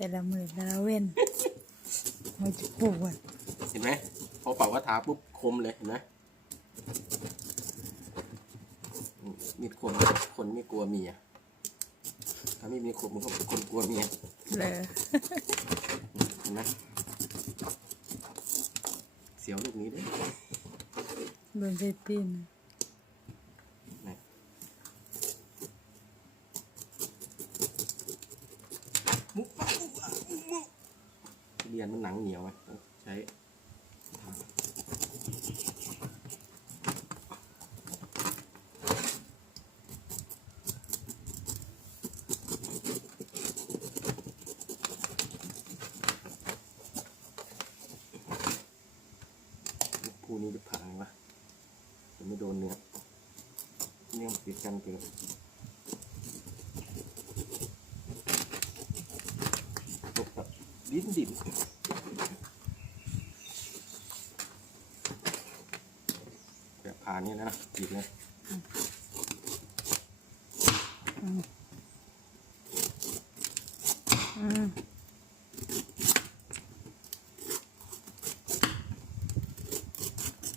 แต่ละมือแต่ละเว้นมันจะปวดเห็นไหมพอเป่ากระถาปุ๊บคมเลยเห็นไหมอืมมีดคมคนไม่กลัวเมียถ้าไม่มีคมมันก็คนกลัวเมียเลยเห็นไหมเสียวลูกนี้ด้วยโดนใจตีนนี่มุกมุกมุกเรียนมันหนังเหนียวไงใช้ทางคู่นี้จะผ่านวะจะไม่โดนเนื้อเนื้อมันติดกันเกินตกแบบดิ้นดิ้นแบบ ผ่านนี่นะติดเลยอืม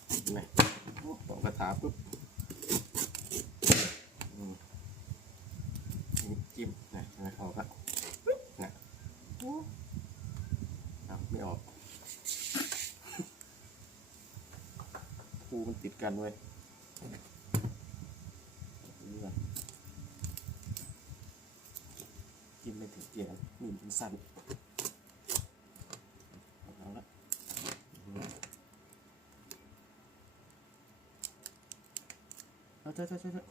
เห็นไหมโอ้ตอกกระถาปุ๊บอืมนี่จิ้มนะเห็นไหมออกละปึ๊บนะโอ้อะไม่ออก คูมันติดกันเว้ยเลือดจิ้มไม่ถึงเกียร์มีมันสั้นเอาละเอาเถอะเถอะเถอะเถอะ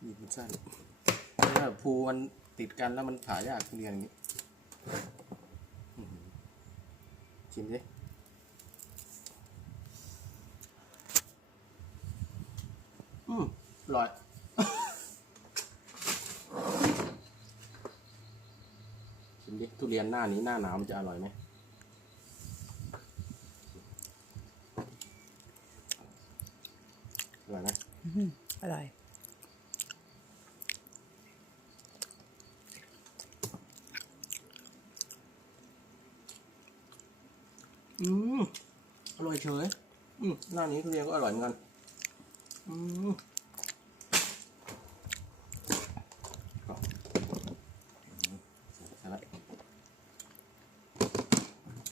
หยิบมันสั้นถ้าภูมันติดกันแล้วมันผ่ายากทุเรียนอย่างนี้ ชิมดิอืมอร่อย ชิมดิทุเรียนหน้านี้หน้าหนาวมันจะอร่อยไหมอร่อยไหมอื้ออร่อย อืมอร่อยเฉย อืมหน้านี้ทุเรียนก็อร่อยเหมือนกัน อืม